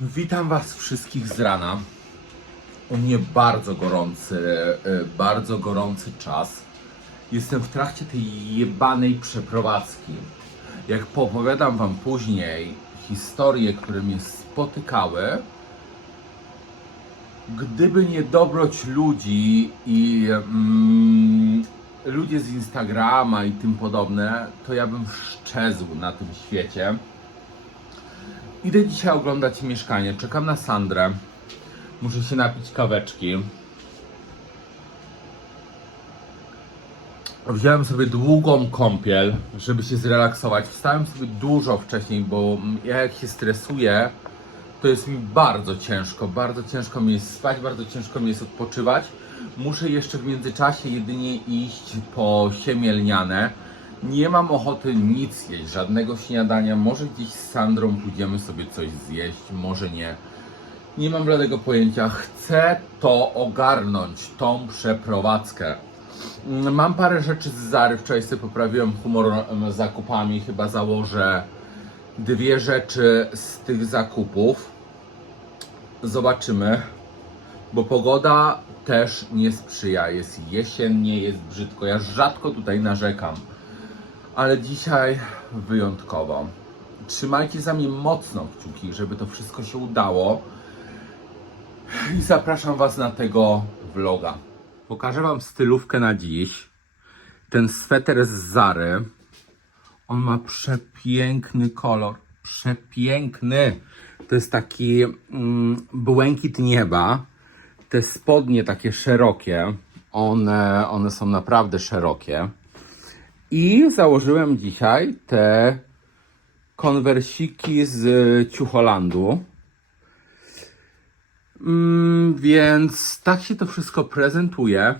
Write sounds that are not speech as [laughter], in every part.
Witam Was wszystkich z rana. U mnie bardzo gorący, e, bardzo gorący czas. Jestem w trakcie tej jebanej przeprowadzki. Jak poopowiadam Wam później historie, które mnie spotykały, gdyby nie dobroć ludzi i mm, ludzie z Instagrama i tym podobne, to ja bym szczezł na tym świecie. Idę dzisiaj oglądać mieszkanie. Czekam na Sandrę. Muszę się napić kaweczki. Wziąłem sobie długą kąpiel, żeby się zrelaksować. Wstałem sobie dużo wcześniej, bo ja jak się stresuję, to jest mi bardzo ciężko. Bardzo ciężko mi jest spać, bardzo ciężko mi jest odpoczywać. Muszę jeszcze w międzyczasie jedynie iść po siemię lniane. Nie mam ochoty nic jeść, żadnego śniadania. Może gdzieś z Sandrą pójdziemy sobie coś zjeść, może nie. Nie mam żadnego pojęcia. Chcę to ogarnąć, tą przeprowadzkę. Mm, Mam parę rzeczy z Zary. Wczoraj sobie poprawiłem humor zakupami. Chyba założę dwie rzeczy z tych zakupów. Zobaczymy. Bo pogoda też nie sprzyja. Jest jesiennie, jest brzydko. Ja rzadko tutaj narzekam. Ale dzisiaj wyjątkowo. Trzymajcie za mnie mocno kciuki, żeby to wszystko się udało. I zapraszam Was na tego vloga. Pokażę Wam stylówkę na dziś. Ten sweter z Zary. On ma przepiękny kolor. Przepiękny. To jest taki mm, błękit nieba. Te spodnie takie szerokie. One, one są naprawdę szerokie. I założyłem dzisiaj te konwersiki z Ciucholandu. Mm, więc tak się to wszystko prezentuje.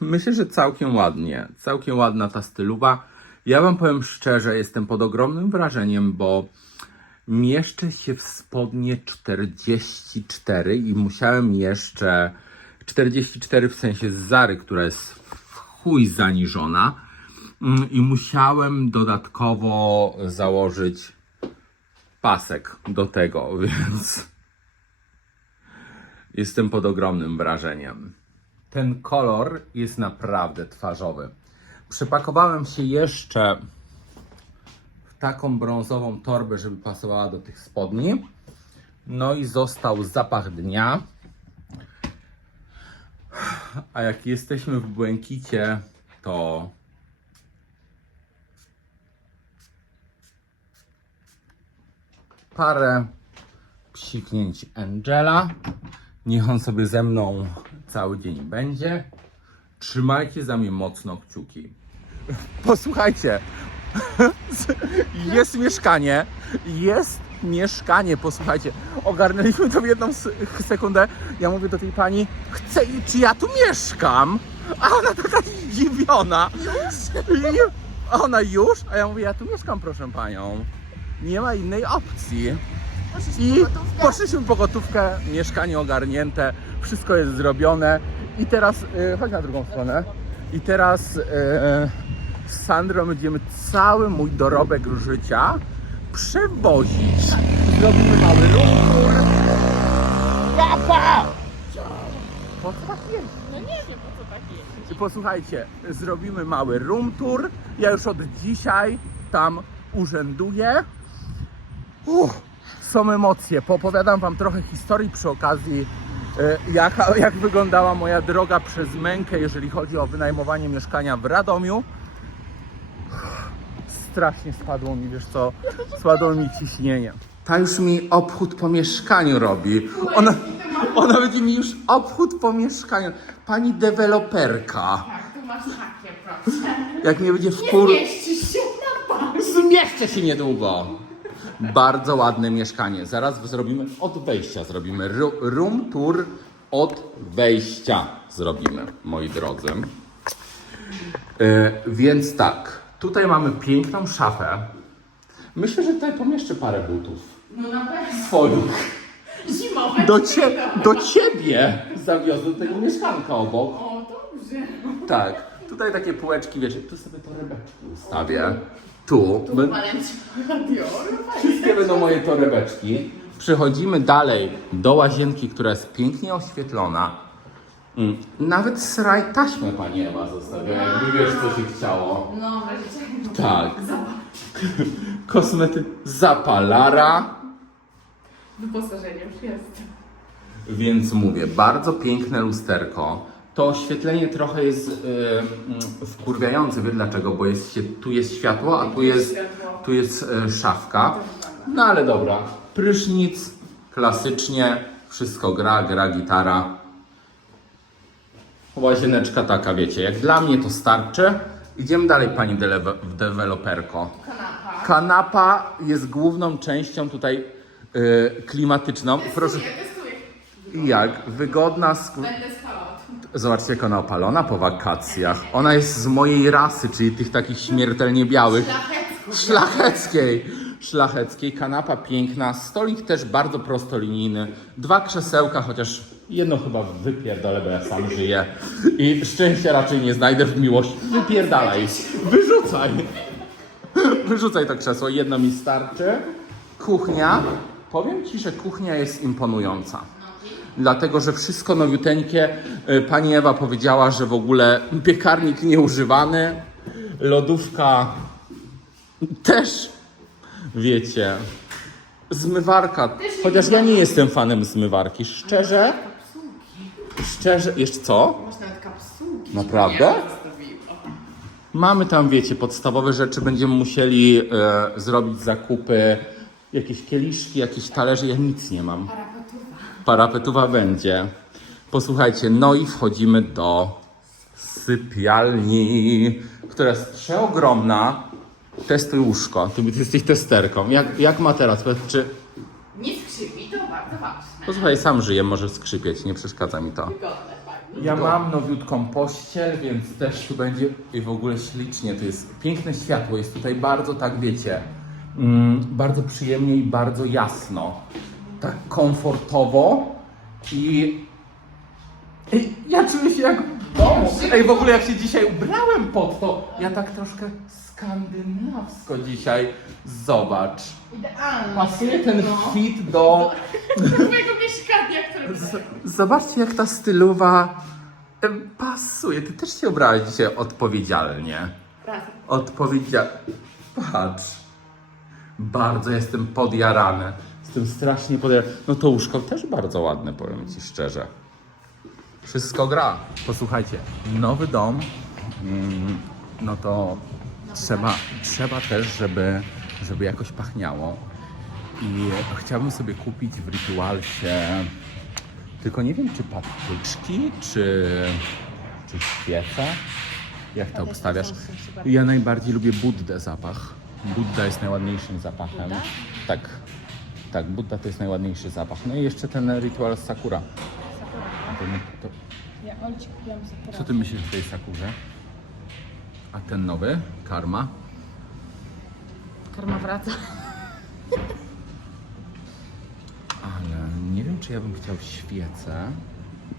Myślę, że całkiem ładnie. Całkiem ładna ta styluwa. Ja Wam powiem szczerze, jestem pod ogromnym wrażeniem, bo mieszczę się w spodnie 44 i musiałem jeszcze 44 w sensie Zary, która jest w chuj zaniżona. Mm, I musiałem dodatkowo założyć pasek do tego, [laughs] więc jestem pod ogromnym wrażeniem. Ten kolor jest naprawdę twarzowy. Przepakowałem się jeszcze w taką brązową torbę, żeby pasowała do tych spodni. No i został zapach dnia. A jak jesteśmy w błękicie, to parę psiknięć Angela. Niech on sobie ze mną cały dzień będzie. Trzymajcie za mnie mocno kciuki. Posłuchajcie, jest mieszkanie, jest mieszkanie, posłuchajcie. Ogarnęliśmy to w jedną sekundę. Ja mówię do tej pani, chcę, czy ja tu mieszkam? A ona taka zdziwiona. Już? A ona już? A ja mówię, ja tu mieszkam, proszę panią. Nie ma innej opcji. I poszliśmy po gotówkę, mieszkanie ogarnięte, wszystko jest zrobione. I teraz, y, chodź na drugą stronę. I teraz y, z Sandrą będziemy cały mój dorobek życia przewozić. Zrobimy mały ruch. Papa! Po co tak jest? No nie wiem po co tak jest. I Posłuchajcie, zrobimy mały room tour. Ja już od dzisiaj tam urzęduję. Uff, są emocje. Popowiadam Wam trochę historii przy okazji, e, jaka, [laughs] jak wyglądała moja droga przez mękę, jeżeli chodzi o wynajmowanie mieszkania w Radomiu. Strasznie spadło mi, wiesz co, spadło mi ciśnienie. Ta już mi obchód po mieszkaniu robi. Ona, ona będzie mi już obchód po mieszkaniu. Pani deweloperka. Tak, tu masz takie, proszę. Jak mnie będzie wkur... Mieścisz się na bank. Zmieszczę się niedługo. Bardzo ładne mieszkanie. Zaraz zrobimy od wejścia. Zrobimy room tour od wejścia. Zrobimy, moi drodzy. E, więc tak, tutaj mamy piękną szafę. Myślę, że tutaj pomieszczę parę butów. No na pewno. Swoich. Zimowe. Do, cie- do ciebie zawiozę tego mieszkanka obok. O, dobrze. Tak, tutaj takie półeczki, wiesz, tu sobie torebeczki ustawię. Tu. Tu Dior. Wszystkie będą moje torebeczki. Przechodzimy dalej do łazienki, która jest pięknie oświetlona. Mm, Nawet sraj taśmę pani Ewa zostawiła, jakby wiesz co się chciało. No, w razie czego. Tak. Kosmety zapalara. Wyposażenie już jest. Więc mówię, bardzo piękne lusterko. To oświetlenie trochę jest yy, wkurwiające, wie dlaczego? Bo jest tu jest światło, a tu jest, tu jest e, szafka. No ale dobra. Prysznic, klasycznie, wszystko gra, gra gitara. Łazieneczka taka, wiecie, jak dla mnie to starczy. Idziemy dalej, pani deweloperko. Kanapa. Kanapa jest główną częścią tutaj y, klimatyczną. Proszę, Testuję, jak wygodna, skó- Będę spała. Zobaczcie, jak ona opalona po wakacjach. Ona jest z mojej rasy, czyli tych takich śmiertelnie białych. Szlacheckiej. Szlacheckiej. Kanapa piękna. Stolik też bardzo prostolinijny. Dwa krzesełka, chociaż jedno chyba wypierdolę, bo ja sam żyję. I szczęścia raczej nie znajdę w miłości. Wypierdalaj. Wyrzucaj. Wyrzucaj to krzesło. Jedno mi starczy. Kuchnia. Powiem Ci, że kuchnia jest imponująca. Dlatego, że wszystko nowiuteńkie. Y, Pani Ewa powiedziała, że w ogóle piekarnik nieużywany, lodówka też, wiecie, zmywarka. Chociaż ja nie jestem fanem zmywarki. Szczerze, szczerze, jeszcze co? Masz nawet kapsułki. Naprawdę? Mamy tam, wiecie, podstawowe rzeczy. Będziemy musieli e, zrobić zakupy, jakieś kieliszki, jakieś talerze. Ja nic nie mam. Parapetowa. Parapetuwa będzie. Posłuchajcie, no i wchodzimy do sypialni, która jest przeogromna. Testuj łóżko. Ty, ty jesteś testerką. Jak, jak ma teraz? Czy... Nie skrzypi, to bardzo ważne. Posłuchaj, sam żyję, może skrzypieć, nie przeszkadza mi to. Wygodne, fajnie. Ja mam nowiutką pościel, więc też tu będzie i w ogóle ślicznie. To jest piękne światło, jest tutaj bardzo tak, wiecie, mm, bardzo przyjemnie i bardzo jasno. Tak komfortowo i, i ja czuję się jak w domu. Ej, w ogóle jak się dzisiaj ubrałem pod to, ja tak troszkę skandynawsko dzisiaj. Zobacz. Idealnie. Pasuje ten No. fit do... Twojego mieszkania, które Z- Zobaczcie, jak ta stylowa em, pasuje. Ty też się ubrałaś dzisiaj odpowiedzialnie. Razem. Odpowiedzialnie. Patrz. Bardzo jestem podjarany. Jestem strasznie podjarany. No to łóżko też bardzo ładne, powiem Ci szczerze. Wszystko gra. Posłuchajcie, nowy dom, mm, no to trzeba, trzeba też, żeby, żeby jakoś pachniało. I chciałbym sobie kupić w Ritualsie, tylko nie wiem, czy patyczki, czy, czy świece. Jak to obstawiasz? Ja najbardziej lubię Buddę zapach. Budda jest najładniejszym zapachem. Tak, tak, Budda to jest najładniejszy zapach. No i jeszcze ten Ritual Sakura. To, nie- to, Ja Olci kupiłam Sakura. co ty myślisz o tej Sakurze? A ten nowy? Karma? Karma wraca. Ale nie wiem, czy ja bym chciał świecę,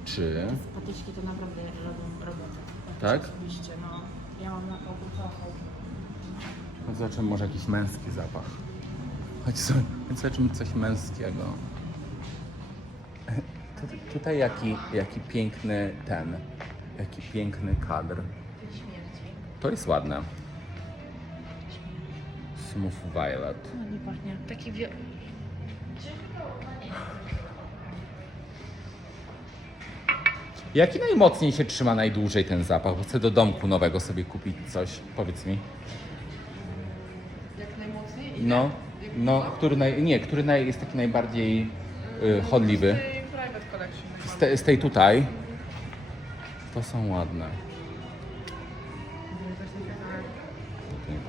czy... Patyczki to naprawdę robią robotę. Tak? Oczywiście, no. Ja mam na kołku. No Zobaczymy może jakiś męski zapach. Chodź sobie, chodź zobaczymy coś męskiego. Tu- Tutaj jaki, jaki piękny ten, jaki piękny kadr. Śmierci. To jest ładne. Smooth Violet. No nie pachnie. Taki wie... Jaki najmocniej się trzyma najdłużej ten zapach? Bo chcę do domku nowego sobie kupić coś. Powiedz mi. Jak najmocniej? No, no, który naj, nie, który naj, jest taki najbardziej y, chodliwy. Z, te, z tej tutaj. To są ładne. To nie.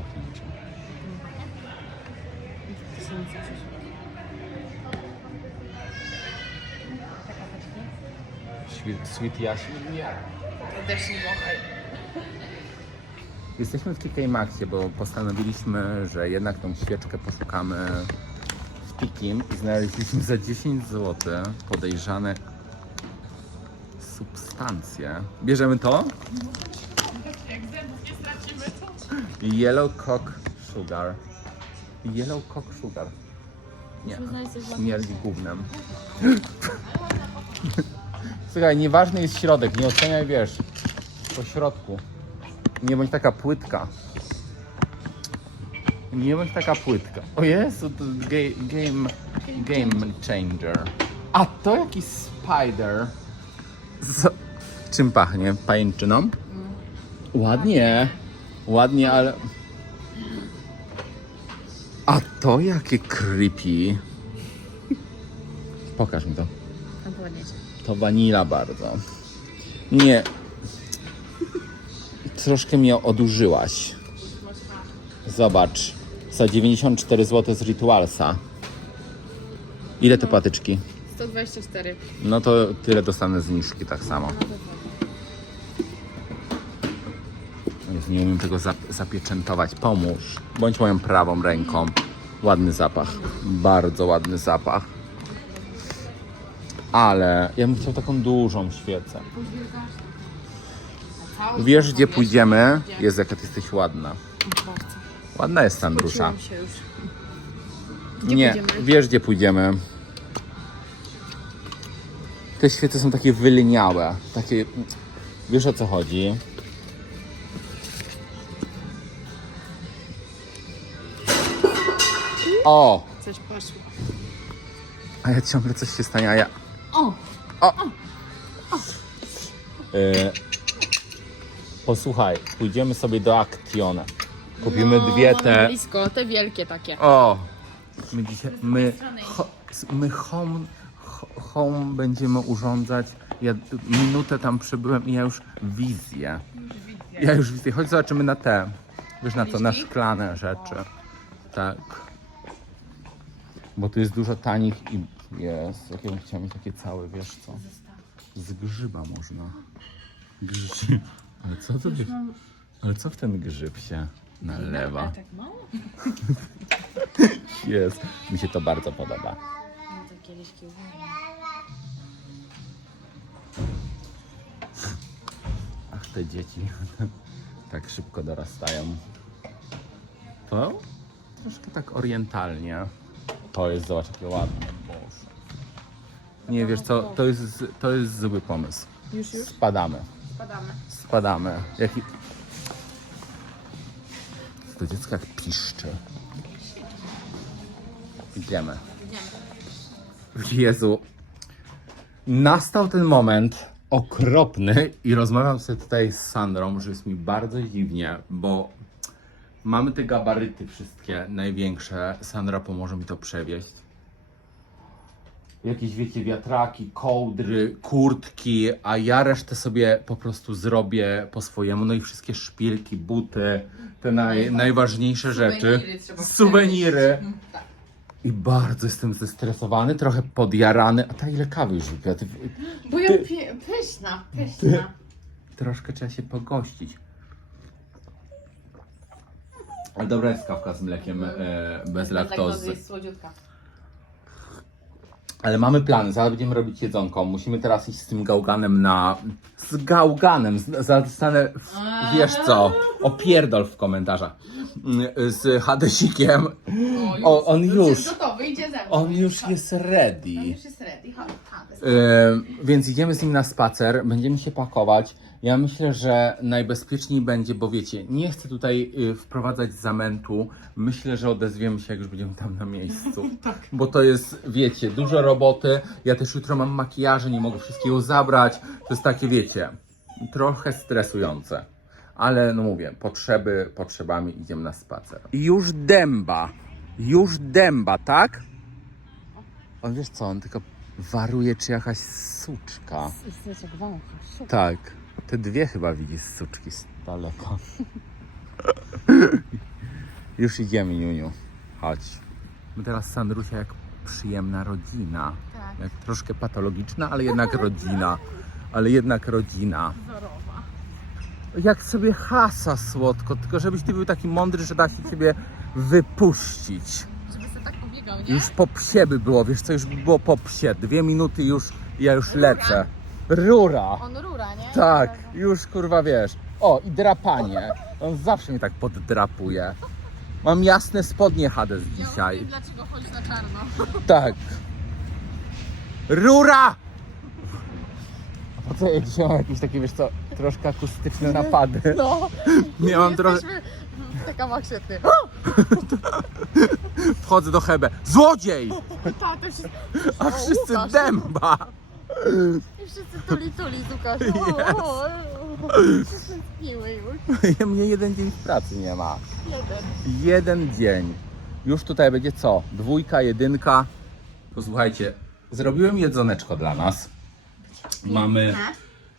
Sweet, sweet Jasmin. Nie. Też nie wąchaj. Jesteśmy w TK Maxie, bo postanowiliśmy, że jednak tą świeczkę poszukamy w Tikim i znaleźliśmy za 10 zł podejrzane substancje. Bierzemy to? Jak zębów nie stracimy, to... Yellow Cock Sugar. Yellow Cock Sugar. Nie, śmierdzi gównem. [laughs] Słuchaj, nieważny jest środek, nie oceniaj, wiesz, po środku. Nie bądź taka płytka. Nie bądź taka płytka. O Jezu, to ga- game, game changer. A to jakiś spider. Z... Czym pachnie? Pajęczyną? Ładnie. Ładnie, ale... A to jakie creepy. Pokaż mi to. To wanila bardzo. Nie. Troszkę mnie odurzyłaś. Zobacz. Za 94 zł z Ritualsa. Ile te patyczki? 124. No to tyle dostanę zniżki tak samo. Jezu, nie umiem tego zap- zapieczętować. Pomóż. Bądź moją prawą ręką. Ładny zapach. Bardzo ładny zapach. Ale ja bym chciał taką dużą świecę. Wiesz, gdzie pójdziemy? Jest jaka ty jesteś ładna. Ładna jest Sandrusza. się już. Nie, pójdziemy? wiesz gdzie pójdziemy. Te świece są takie wyliniałe. Takie. Wiesz o co chodzi? O! Coś poszło. A ja ciągle coś się stanie, a ja. O! Yy, posłuchaj, pójdziemy sobie do Actiona. Kupimy dwie te. Blisko, te wielkie takie. O! My dzisiaj. My, ho, my home, ho- home będziemy urządzać. Ja minutę tam przebyłem i ja już wizję. Ja już wizję. Chodź zobaczymy na te. Wiesz na co? Na szklane rzeczy. Tak. Bo tu jest dużo tanich i jest. Jak ja bym chciał mieć takie całe, wiesz co? Z grzyba można. Grzyb. Ale co to jest? Ale co w ten grzyb się nalewa? Tak mało? [laughs] Jest. Mi się to bardzo podoba. No to kiedyś kiełbasa. Ach, te dzieci [laughs] tak szybko dorastają. To troszkę tak orientalnie. To jest, zobacz, jakie ładne. Boże. Nie, wiesz co, to jest, to jest zły pomysł. Już, już? Spadamy. Spadamy. Spadamy. Jaki... To dziecko jak piszczy. Idziemy. Jezu. Nastał ten moment okropny i rozmawiam sobie tutaj z Sandrą, że jest mi bardzo dziwnie, bo mamy te gabaryty wszystkie, największe. Sandra pomoże mi to przewieźć. Jakieś, wiecie, wiatraki, kołdry, kurtki, a ja resztę sobie po prostu zrobię po swojemu. No i wszystkie szpilki, buty, te naj, najważniejsze rzeczy. trzeba Suweniry. [laughs] Tak. I bardzo jestem zestresowany, trochę podjarany. A ta ile kawy już wypiła? Ty- Bo ja pie- pyszna, pyszna. Troszkę trzeba się pogościć. Ale dobra jest kawka z mlekiem e, bez laktozy. jest słodziutka. Ale mamy plany, zaraz będziemy robić jedzonko. Musimy teraz iść z tym gałganem na... Z gałganem, zastanę... Wiesz co, opierdol w komentarzach. Mm, Z Hadesikiem. O, on już. Jest gotowy, idzie ze mną. On już jest ready. On już jest ready. Chodź, chodź. Yy, więc idziemy z nim na spacer, będziemy się pakować. Ja myślę, że najbezpieczniej będzie, bo wiecie, nie chcę tutaj y, wprowadzać zamętu. Myślę, że odezwiemy się, jak już będziemy tam na miejscu. [laughs] Bo to jest, wiecie, dużo roboty. Ja też jutro mam makijaże, nie mogę wszystkiego zabrać. To jest takie, wiecie, trochę stresujące. Ale no mówię, potrzeby, potrzebami idziemy na spacer. Już dęba. Już dęba, tak? On wiesz co, on tylko waruje, czy jakaś suczka. Jesteś jak wącha. Tak, te dwie chyba widzi z suczki z daleka. [laughs] Już idziemy, Niuniu. Chodź. My teraz Sandrusia jak przyjemna rodzina. Tak. Jak troszkę patologiczna, ale jednak rodzina. Ale jednak rodzina. Wzorowa. Jak sobie hasa słodko, tylko żebyś ty był taki mądry, że da się ciebie wypuścić. Żeby sobie tak pobiegał, nie? Już po psie by było, wiesz co, już by było po psie. Dwie minuty już, ja już lecę. Rura. On rura, nie? Tak, już kurwa wiesz. O, i drapanie. On zawsze mnie tak poddrapuje. Mam jasne spodnie Hades Ja dzisiaj. wiem, dlaczego chodzi na czarno. Tak. Rura! A po co ja dzisiaj mam jakieś takie, wiesz co, troszkę akustyczne napady? No. [laughs] Miałam trochę... Jesteśmy... Taka ma świetnie. Wchodzę do Hebe. Złodziej! Ta, to wszyscy... A wszyscy Łukasz. dęba! Wszyscy tuli tuli z Łukaszem. [laughs] O, o, o. Już. [laughs] Mnie jeden dzień w pracy nie ma. Jeden. Jeden dzień. Już tutaj będzie co? Dwójka, jedynka. Posłuchajcie, zrobiłem jedzoneczko dla nas. Mamy,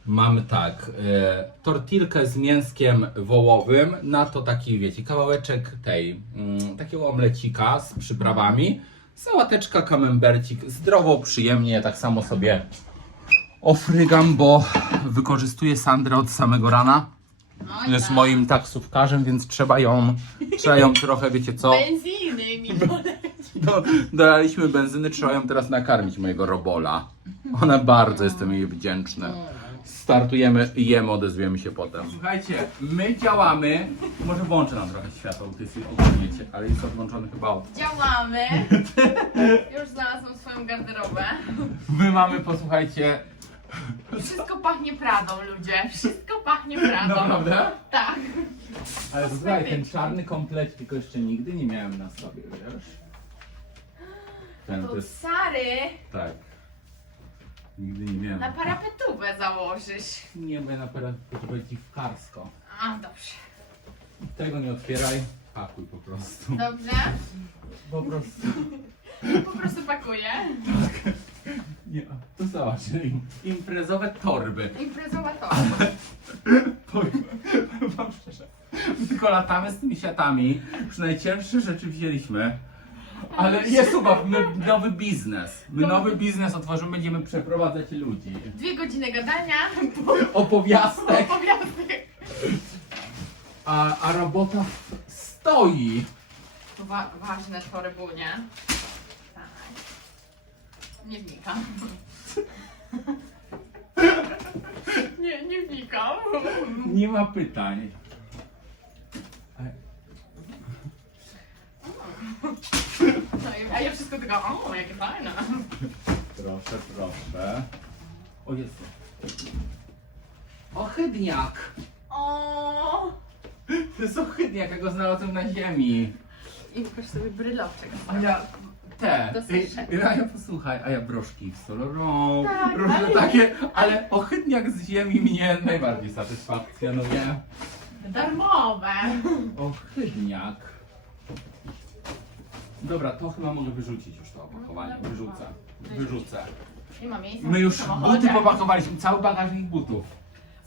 mamy tak, e, tortilkę z mięskiem wołowym, na to taki, wiecie, kawałeczek tej, mm, takiego omlecika z przyprawami, sałateczka, kamembercik, zdrowo, przyjemnie, tak samo sobie ofrygam, bo wykorzystuję Sandrę od samego rana. No Jest moim taksówkarzem, więc trzeba ją, trzeba ją trochę, wiecie co? Benziny mi Do, dolaliśmy benzyny, trzeba ją teraz nakarmić, mojego robola. Ona bardzo jestem jej wdzięczny. Startujemy i jemy, odezwiemy się potem. Słuchajcie, my działamy. Może włączę nam trochę światło, to jest ogarniecie, ale jest odłączony chyba. od- Działamy. Już znalazłam swoją garderobę. My mamy, posłuchajcie. Wszystko pachnie Pradą, ludzie. Wszystko pachnie Pradą. Naprawdę? Tak. Ale słuchaj, ten czarny komplet tylko jeszcze nigdy nie miałem na sobie, wiesz? Ten to jest. Sary Tak. Nigdy nie miałem. na parapetówę założysz. Nie, bo ja na pewno ci w karsko. A, dobrze. Tego nie otwieraj, pakuj po prostu. Dobrze? Po prostu. Po prostu pakuję. [laughs] Nie, to zobacz, im- imprezowe torby. Imprezowa to. [laughs] Powiem wam szczerze, my tylko latamy z tymi siatami, już najcięższe rzeczy wzięliśmy. Ale jest ubaw, my nowy biznes. My nowy biznes otworzymy, będziemy przeprowadzać ludzi. Dwie godziny gadania, [laughs] Opowiastek, opowiastek. a, a robota stoi. To wa ważne tory było, nie? Tak. Nie wnikam. [laughs] Nie, nie wnikam. Nie ma pytań. No, i- a ja wszystko tylko, o, jakie fajne. Proszę, proszę. O Jezu. Ohydniak. O. To jest ohydniak, ja go znalazłem na ziemi. I Łukasz sobie bryloczek. A ja te. To Ej, słyszę. A ja posłuchaj, a ja broszki z solorą, Tak, różne ale- takie, ale ohydniak z ziemi mnie najbardziej satysfakcjonuje. Darmowe. Ohydniak. Dobra, to chyba mogę wyrzucić już to opakowanie. Wyrzucę. Wyrzucę. Nie ma miejsca. My już w samochodzie. buty popakowaliśmy, cały bagażnik butów.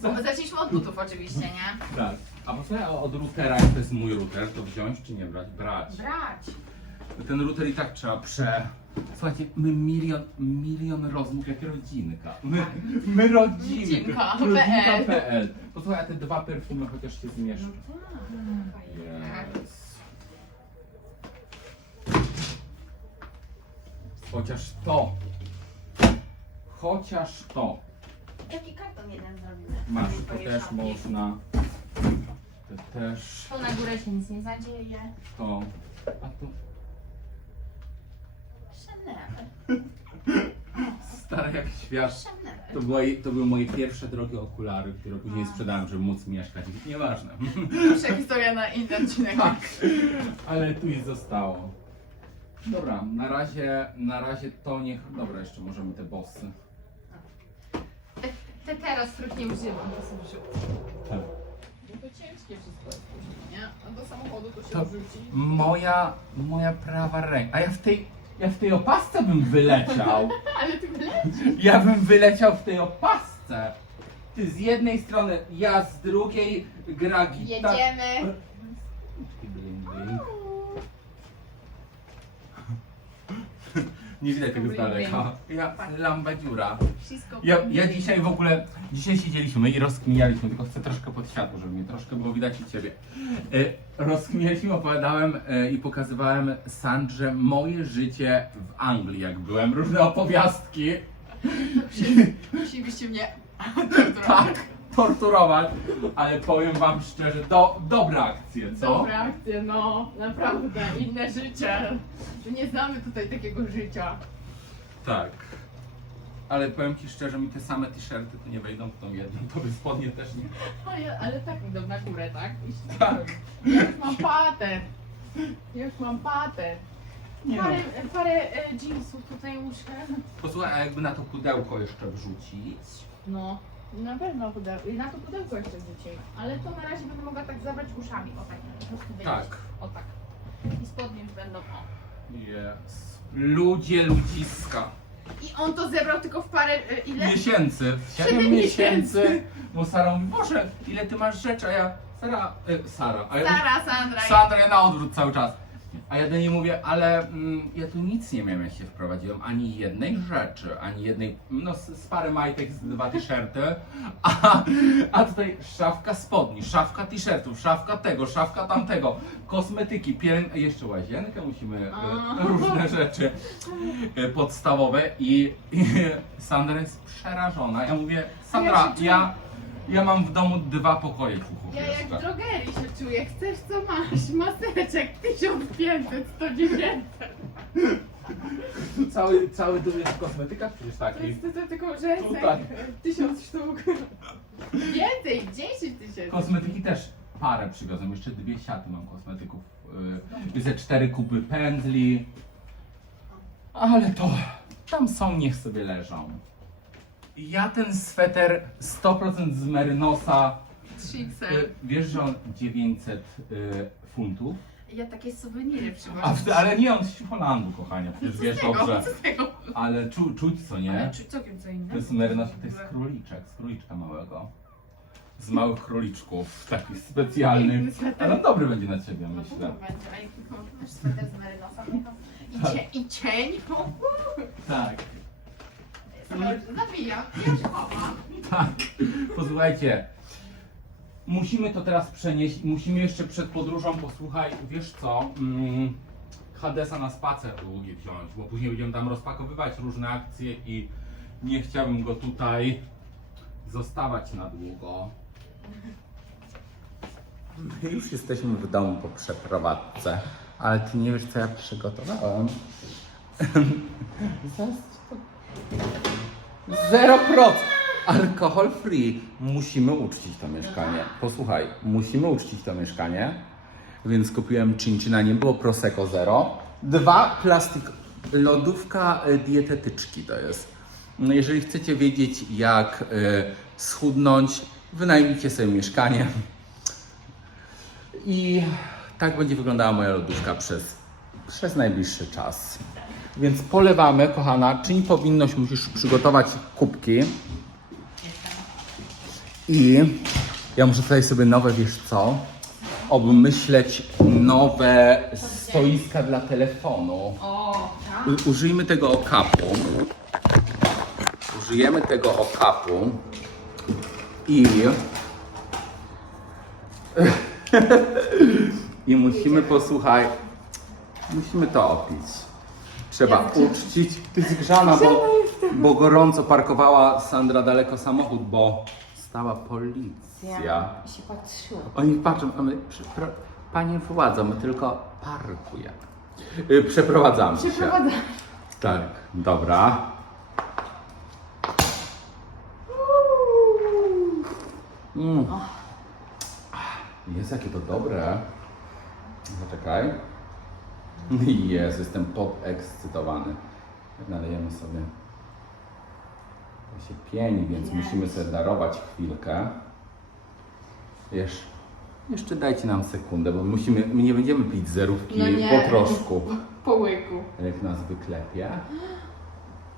Bo Zaczęliśmy od butów oczywiście, nie? Tak. A posłuchaj od routera, jak to jest mój router, to wziąć czy nie brać? Brać. Brać. Ten router i tak trzeba prze... Słuchajcie, my milion, milion rozmów jak rodzinka. My, my rodzimy. Rodzinka, Rodzinka.pl. Posłuchaj, a te dwa perfumy chociaż się zmieszczą. Yes. Chociaż to. Chociaż to. Taki karton jeden zrobimy. Masz, to też można. To też. To na górę się nic nie zadzieje. To. A tu. Chanel. Stare jak świat. Chanel. To, była, to były moje pierwsze drogie okulary, które później sprzedałem, żeby móc mieszkać. Nieważne. Pierwsza historia na inny odcinek. Tak. Ale tu i zostało. Dobra, na razie, na razie to niech. Dobra, jeszcze możemy te bossy. Te, te teraz, których nie używam, to są wrzuty. Tak. To ciężkie wszystko jest później, nie? A do samochodu to się To wrzuci. moja, moja prawa ręka. A ja w tej, ja w tej opasce bym wyleciał. [laughs] Ale ty lecisz. Ja bym wyleciał w tej opasce. Ty z jednej strony, ja z drugiej gra gitar. Jedziemy. Bling, bling. Nie widać tego z daleka. Ja, lamba dziura. Ja, ja dzisiaj w ogóle, dzisiaj siedzieliśmy i rozkminialiśmy, tylko chcę troszkę pod światło, żeby mnie troszkę było widać i Ciebie. E, rozkminialiśmy, opowiadałem e, i pokazywałem Sandrze moje życie w Anglii, jak byłem, różne opowiastki. Musielibyście mnie... [laughs] Tak, torturować, ale powiem wam szczerze, do, dobra akcja, co? Dobra akcja, no, naprawdę, inne życie. Nie znamy tutaj takiego życia. Tak. Ale powiem ci szczerze, mi te same t-shirty tu nie wejdą w tą jedną, to by spodnie też nie. Ale, ale tak idą na górę, tak? I- Tak. Ja już mam pater. Ja już mam pater. Nie no. Parę, parę e, jeansów tutaj muszę. Posłuchaj, a jakby na to pudełko jeszcze wrzucić? No, na pewno pudełko. I na to pudełko jeszcze wrzucimy. Ale to na razie będę mogła tak zabrać uszami. O tak, po prostu wyjść. Tak. O tak. I spodnie już będą o. Jest. Ludzie, ludziska. I on to zebrał tylko w parę, e, ile? Miesięcy. Siedem Siedem miesięcy. miesięcy. Bo Sara mówi, Boże, ile ty masz rzeczy, a ja... Sara, e, Sara, a ja... Sara, Sandra. Sandra, ja na odwrót cały czas. A ja do niej mówię, ale mm, ja tu nic nie miałem, jak się wprowadziłem, ani jednej rzeczy, ani jednej, no z, z parę majtek, z dwa t-shirty, a, a tutaj szafka spodni, szafka t-shirtów, szafka tego, szafka tamtego, kosmetyki, pielęg... jeszcze łazienkę musimy, e, różne rzeczy e, podstawowe. I, i Sandra jest przerażona. Ja mówię, Sandra, ja, ja mam w domu dwa pokoje Ja kuchownicze. jak w drogerii się czuję. Chcesz co masz? Maseczek 1500, 190. Cały, cały dół jest w kosmetykach przecież To taki. jest to, to tylko rzęsek. Tutaj. 1000 sztuk. Więcej, 10 tysięcy. Kosmetyki też parę przywiozłem, jeszcze dwie siaty mam kosmetyków. Yy, ze cztery kupy pędzli. Ale to tam są, niech sobie leżą. Ja ten sweter 100% z Merynosa, 3 yy, wiesz, że on 900 yy, funtów? Ja takie suweniry A, przywożę. w- ale nie, on z Holandu, kochania, przecież wiesz Co z tego? dobrze. Co z tego? Ale czu, czuć co, nie? Ale czy całkiem co To inne. jest merynosik, to jest króliczek, z króliczka małego. Z małych króliczków, takich specjalnych. Ale on dobry będzie na ciebie, No myślę. to będzie. A jaki masz sweter z Merynosa? I, Tak. cie, I cień. Tak, zabija, ja. Tak, posłuchajcie. Musimy to teraz przenieść i musimy jeszcze przed podróżą, posłuchaj, wiesz co, mm, Hadesa na spacer długi wziąć, bo później będziemy tam rozpakowywać różne akcje i nie chciałbym go tutaj zostawać na długo. My już jesteśmy w domu po przeprowadzce, ale ty nie wiesz co ja przygotowałem. Zaraz 0%. Alkohol free. Musimy uczcić to mieszkanie. Posłuchaj, musimy uczcić to mieszkanie. Więc kupiłem cincinna, nie było Prosecco zero. Dwa plastik, lodówka e, dietetyczki to jest. No, jeżeli chcecie wiedzieć jak e, schudnąć, wynajmijcie sobie mieszkanie. I tak będzie wyglądała moja lodówka przez, przez najbliższy czas. Więc polewamy, kochana. Czyń powinność, musisz przygotować kubki. I ja muszę tutaj sobie nowe, wiesz co, obmyśleć nowe stoiska dla telefonu. Tak. U- Użyjmy tego okapu. Użyjemy tego okapu i [laughs] i musimy posłuchaj, musimy to opić. Trzeba uczcić. Ty jest grzana, bo, bo gorąco parkowała Sandra daleko samochód, bo stała policja. się patrzyłam. Oni patrzą, a my, przepro... panie władza, my tylko parkujemy. Y, Przeprowadzamy się. Tak, dobra. Mm. Jest jakie to dobre. Zaczekaj. Jest, jestem podekscytowany. Nalejemy sobie. To się pieni, więc musimy sobie darować chwilkę. Wiesz, jeszcze dajcie nam sekundę, bo musimy, my nie będziemy pić zerówki No nie. po troszku. Po łyku. Jak nas wyklepie.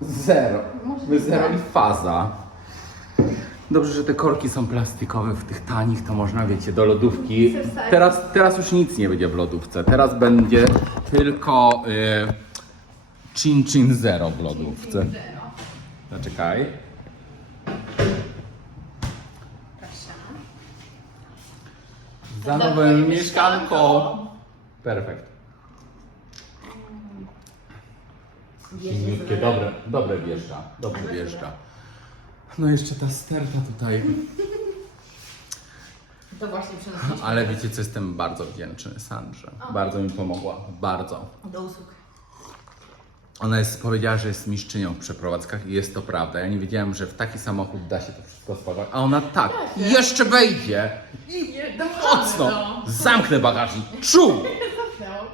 Zero. Może My zero tak. i faza. Dobrze, że te korki są plastikowe, w tych tanich to można, wiecie, do lodówki. Teraz, teraz już nic nie będzie w lodówce. Teraz będzie tylko y, chin chin zero w lodówce. Zaczekaj. Za Za nowym mieszkanką. mieszkanko. Perfekt. Silniutkie, dobre, dobre wjeżdża, dobrze wjeżdża. No jeszcze ta sterta tutaj. To właśnie przenosiliśmy. Ale wiecie co, jestem bardzo wdzięczny Sandrze. Bardzo mi pomogła, bardzo. Do usług. Ona jest, powiedziała, że jest mistrzynią w przeprowadzkach i jest to prawda. Ja nie wiedziałem, że w taki samochód da się to wszystko spakować. A ona tak, jeszcze wejdzie i dam mocno zamknę bagażnik. Czu!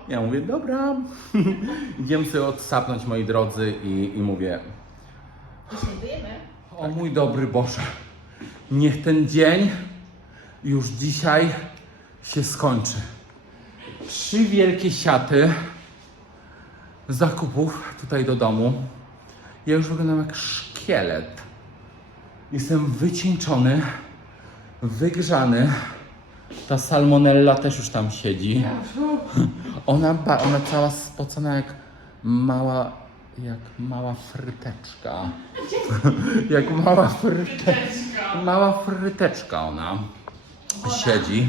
Ja mówię, dobra. [laughs] Idziemy sobie odsapnąć, moi drodzy, i, i mówię, o mój dobry Boże, niech ten dzień już dzisiaj się skończy. Trzy wielkie siaty zakupów tutaj do domu. Ja już wyglądam jak szkielet. Jestem wycieńczony, wygrzany. Ta salmonella też już tam siedzi. Ona, ona cała spocona jak mała, jak mała fryteczka. [laughs] jak mała fryteczka. Mała fryteczka ona siedzi.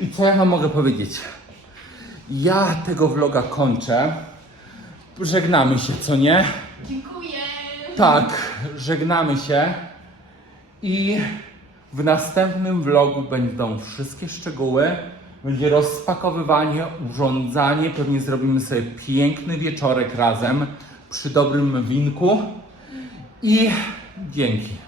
I co ja wam mogę powiedzieć? Ja tego vloga kończę. Żegnamy się, co nie? Dziękuję. Tak, żegnamy się. I w następnym vlogu będą wszystkie szczegóły. Będzie rozpakowywanie, urządzanie. Pewnie zrobimy sobie piękny wieczorek razem przy dobrym winku. I dzięki.